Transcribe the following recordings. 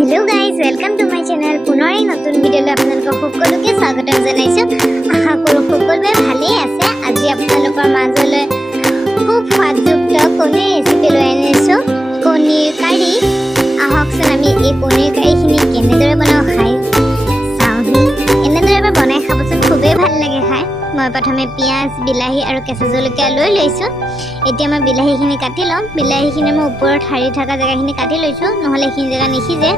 Hello guys, welcome to my channel. पुনৰ এই নতুন ভিডিঅ'লৈ আপোনালোকক সকলোকে স্বাগতম জনাইছোঁ। আশা কৰোঁ সকলোৱে ভালেই আছে। আজি আপোনালোকৰ মাজলৈ খুব সোৱাদযুক্ত কণীৰ ৰেচিপি লৈ আনিছোঁ, কণীৰ কাৰী। আহকচোন আমি এই কণীৰ কাৰীখিনি কেনেদৰে বনাওঁ খাই চাওঁহি। এনেদৰে এবাৰ বনাই খাবচোন, খুবেই ভাল লাগে খাই। মই প্ৰথমে পিঁয়াজ, বিলাহী আৰু কেঁচা জলকীয়া লৈ লৈছোঁ। এতিয়া মই বিলাহীখিনি কাটি ল'ম। বিলাহীখিনি মই ওপৰত ঠাৰি থকা জেগাখিনি কাটি লৈছোঁ, নহ'লে এইখিনি জেগা নিসিজে।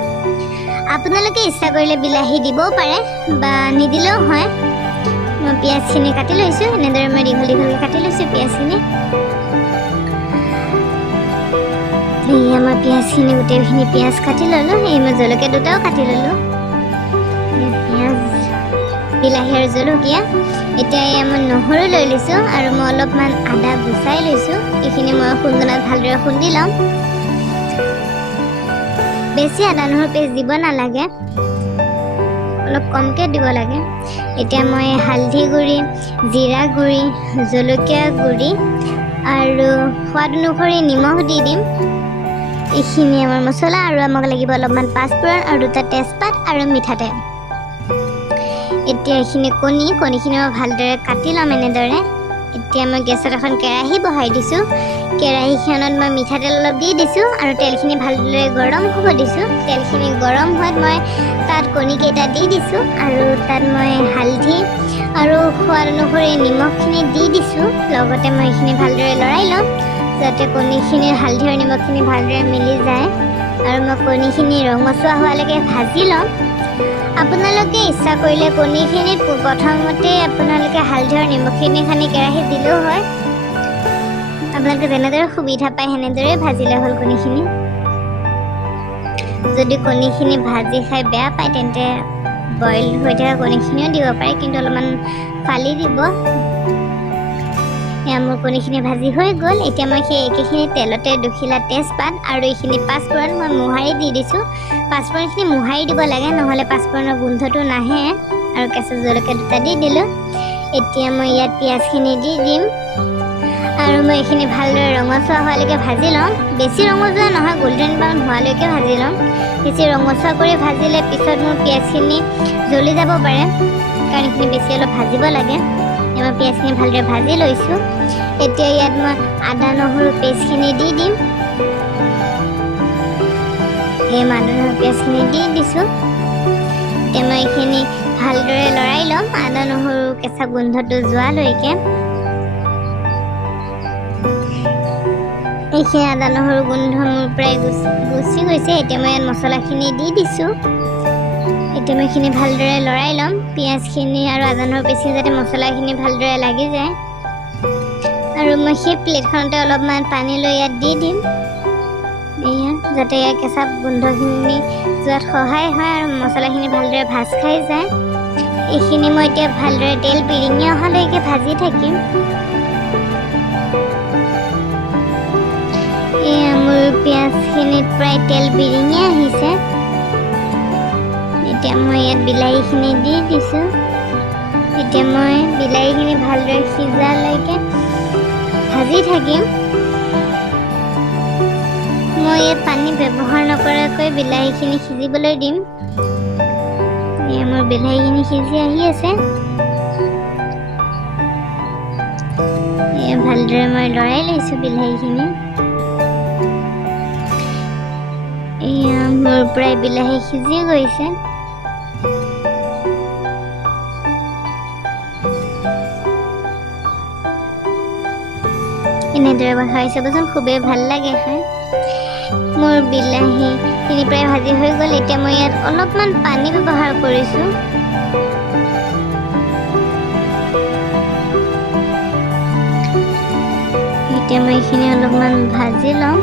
আপোনালোকে ইচ্ছা কৰিলে বিলাহী দিবও পাৰে বা নিদিলেও হয়। মই পিঁয়াজখিনি কাটি লৈছোঁ, এনেদৰে মই দীঘল দীঘলকৈ কাটি লৈছোঁ পিঁয়াজখিনি। এয়া মই পিঁয়াজখিনি গোটেইখিনি পিঁয়াজ কাটি ল'লোঁ। এই মই জলকীয়া দুটাও কাটি ল'লোঁ। পিঁয়াজ, বিলাহী আৰু জলকীয়া। এতিয়া এয়া মই নহৰু লৈ লৈছোঁ আৰু মই অলপমান আদা গুচাই লৈছোঁ। এইখিনি মই খুন্দনাত ভালদৰে খুন্দি ল'ম। বেছি আদা নহৰু পেষ্ট দিব নালাগে, অলপ কমকৈ দিব লাগে। এতিয়া মই হালধি গুড়ি, জিৰা গুড়ি, জলকীয়া গুড়ি আৰু সোৱাদ অনুসৰি নিমখ দি দিম। এইখিনি আমাৰ মছলা। আৰু আমাক লাগিব অলপমান পাঁচফোৰণ আৰু দুটা তেজপাত আৰু মিঠাতেল। এতিয়া এইখিনি কণীখিনি মই ভালদৰে কাটি ল'ম এনেদৰে। এতিয়া মই গেছত এখন কেৰাহী বহাই দিছোঁ। কেৰাহীখনত মই মিঠাতেল অলপ দি দিছোঁ আৰু তেলখিনি ভালদৰে গৰম হ'ব দিছোঁ। তেলখিনি গৰম হোৱাত মই তাত কণীকেইটা দি দিছোঁ আৰু তাত মই হালধি আৰু সোৱাদ অনুসৰি নিমখখিনি দি দিছোঁ। লগতে মই এইখিনি ভালদৰে লৰাই ল'ম যাতে কণীখিনিৰ হালধি আৰু নিমখখিনি ভালদৰে মিলি যায়। আৰু মই কণীখিনি ৰঙচুৱা হোৱালৈকে ভাজি ল'ম। আপোনালোকে ইচ্ছা কৰিলে কণীখিনিত প্ৰথমতে আপোনালোকে হালধি আৰু নিমখখিনি সানি কেৰাহীত দিলেও হয়। আপোনালোকে যেনেদৰে সুবিধা পায় সেনেদৰে ভাজিলে হ'ল কণীখিনি। যদি কণীখিনি ভাজি খাই বেয়া পায় তেন্তে বইল হৈ থকা কণীখিনিও দিব পাৰে, কিন্তু অলপমান ফালি দিব। এয়া মোৰ কণীখিনি ভাজি হৈ গ'ল। এতিয়া মই সেই একেখিনি তেলতে দুখিলা তেজপাত আৰু এইখিনি পাঁচফোৰণ মই মোহাৰি দি দিছোঁ। পাঁচফোৰণখিনি মোহাৰি দিব লাগে, নহ'লে পাঁচফোৰণৰ গোন্ধটো নাহে। আৰু কেঁচা জলকীয়া দুটা দি দিলোঁ। এতিয়া মই ইয়াত পিঁয়াজখিনি দি দিম আৰু মই এইখিনি ভালদৰে ৰঙচুৱা হোৱালৈকে ভাজি ল'ম। বেছি ৰঙচুৱা নহয়, গল্ডেন ব্ৰাউন হোৱালৈকে ভাজি ল'ম। বেছি ৰঙচুৱা কৰি ভাজিলে পিছত মোৰ পিঁয়াজখিনি জ্বলি যাব পাৰে, কাৰণ এইখিনি বেছি অলপ ভাজিব লাগে। মই পিঁয়াজখিনি ভালদৰে ভাজি লৈছোঁ। এতিয়া ইয়াত মই আদা নহৰু পেষ্টখিনি দি দিম। এই আদা নহৰু পেষ্টখিনি দি দিছোঁ। এতিয়া মই এইখিনি ভালদৰে লৰাই ল'ম আদা নহৰু কেঁচা গোন্ধটো যোৱালৈকে। এইখিনি আদা নহৰু গোন্ধ মোৰ প্ৰায় গুচি গৈছে। এতিয়া মই ইয়াত মছলাখিনি দি দিছোঁ। এতিয়া মই এইখিনি ভালদৰে লৰাই ল'ম। পিঁয়াজখিনি আৰু আদা নহৰু পেষ্টখিনি যাতে মছলাখিনি ভালদৰে লাগি যায়। আৰু মই সেই প্লেটখনতে অলপমান পানী লৈ ইয়াত দি দিম, এয়া যাতে ইয়াৰ কেঁচা গোন্ধখিনি যোৱাত সহায় হয় আৰু মছলাখিনি ভালদৰে ভাজ খাই যায়। এইখিনি মই এতিয়া ভালদৰে তেল বিৰিঙি অহালৈকে ভাজি থাকিম। এয়া মোৰ পিঁয়াজখিনিত প্ৰায় তেল বিৰিঙি আহিছে। এতিয়া মই ইয়াত বিলাহীখিনি দি দিছোঁ। এতিয়া মই বিলাহীখিনি ভালদৰে সিজালৈকে ভাজি থাকিম। মই ইয়াত পানী ব্যৱহাৰ নকৰাকৈ বিলাহীখিনি সিজিবলৈ দিম। এয়া মোৰ বিলাহীখিনি সিজি আহি আছে। এয়া ভালদৰে মই লৰাই লৈছোঁ বিলাহীখিনি। এয়া মোৰ প্ৰায় বিলাহী সিজি গৈছে। এনেদৰে খাই চাবচোন, খুবেই ভাল লাগে খাই। মোৰ বিলাহীখিনি প্ৰায় ভাজি হৈ গ'ল। এতিয়া মই ইয়াত অলপমান পানী ব্যৱহাৰ কৰিছোঁ। এতিয়া মই এইখিনি অলপমান ভাজি ল'ম।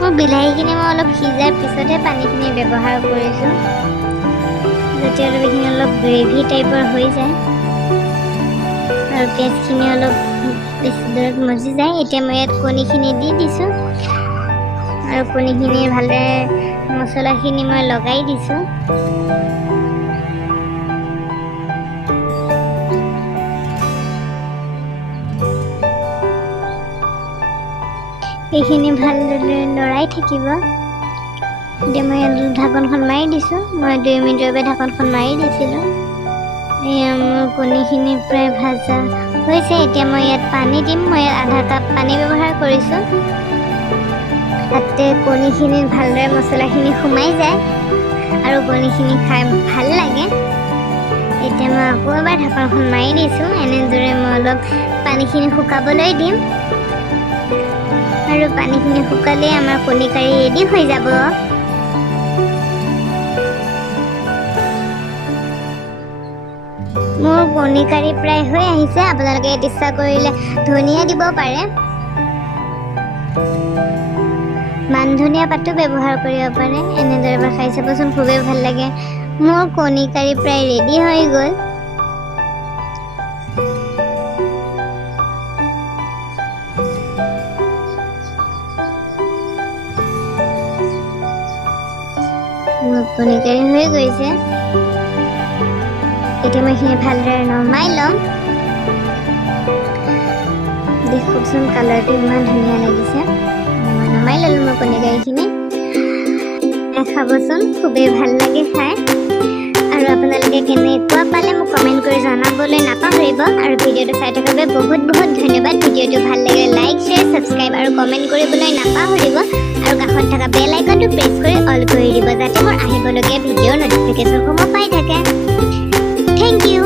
মোৰ বিলাহীখিনি মই অলপ সিজাৰ পিছতহে পানীখিনি ব্যৱহাৰ কৰিছোঁ, যাতে অলপ এইখিনি অলপ গ্ৰেভি টাইপৰ হৈ যায় আৰু পিঁয়াজখিনি অলপ বেছি দূৰত মজি যায়। এতিয়া মই ইয়াত কণীখিনি দি দিছোঁ আৰু কণীখিনি ভালদৰে মছলাখিনি মই লগাই দিছোঁ। এইখিনি ভালদৰে লৰাই থাকিব। এতিয়া মই ঢাকনখন মাৰি দিছোঁ। মই 2 মিনিটৰ বাবে ঢাকনখন মাৰি দিছিলোঁ। এয়া মোৰ কণীখিনি প্ৰায় ভাজা হৈছে। এতিয়া মই ইয়াত পানী দিম। মই ইয়াত আধা কাপ পানী ব্যৱহাৰ কৰিছোঁ, যাতে কণীখিনিত ভালদৰে মছলাখিনি সোমাই যায় আৰু কণীখিনি খাই ভাল লাগে। এতিয়া মই আকৌ এবাৰ ঢাকনখন মাৰি দিছোঁ। এনেদৰে মই অলপ পানীখিনি শুকাবলৈ দিম আৰু পানীখিনি শুকালেই আমাৰ কণী কাৰী ৰেডি হৈ যাব। মোৰ কণী কাৰী প্ৰায় হৈ আহিছে। আপোনালোকে ইচ্ছা কৰিলে ধনিয়া দিব পাৰে, মান ধনিয়া পাতো ব্যৱহাৰ কৰিব পাৰে। এনেদৰে এবাৰ খাই চাবচোন, খুবেই ভাল লাগে। মোৰ কণী কাৰী প্ৰায় ৰেডি হৈ গ'ল। মোৰ কণী কাৰী হৈ গৈছে। এতিয়া মই এইখিনি ভালদৰে নমাই ল'ম। দেখকচোন কালাৰটো ইমান ধুনীয়া লাগিছে। মই নমাই ল'লোঁ মোৰ কণী কাৰীখিনি। খাবচোন, খুবেই ভাল লাগে খাই। আৰু আপোনালোকে কেনেকুৱা পালে মোক কমেণ্ট কৰি জনাবলৈ নাপাহৰিব। আৰু ভিডিঅ'টো চাই থকাৰ বাবে বহুত বহুত ধন্যবাদ। ভিডিঅ'টো ভাল লাগিলে লাইক, শ্বেয়াৰ, ছাবস্ক্ৰাইব আৰু কমেণ্ট কৰিবলৈ নাপাহৰিব। আৰু কাষত থকা বেল আইকনটো প্ৰেছ কৰি অল কৰি দিব, যাতে মোৰ আহিবলগীয়া ভিডিঅ'ৰ ন'টিফিকেশ্যনসমূহ পাই থাকে। Thank U.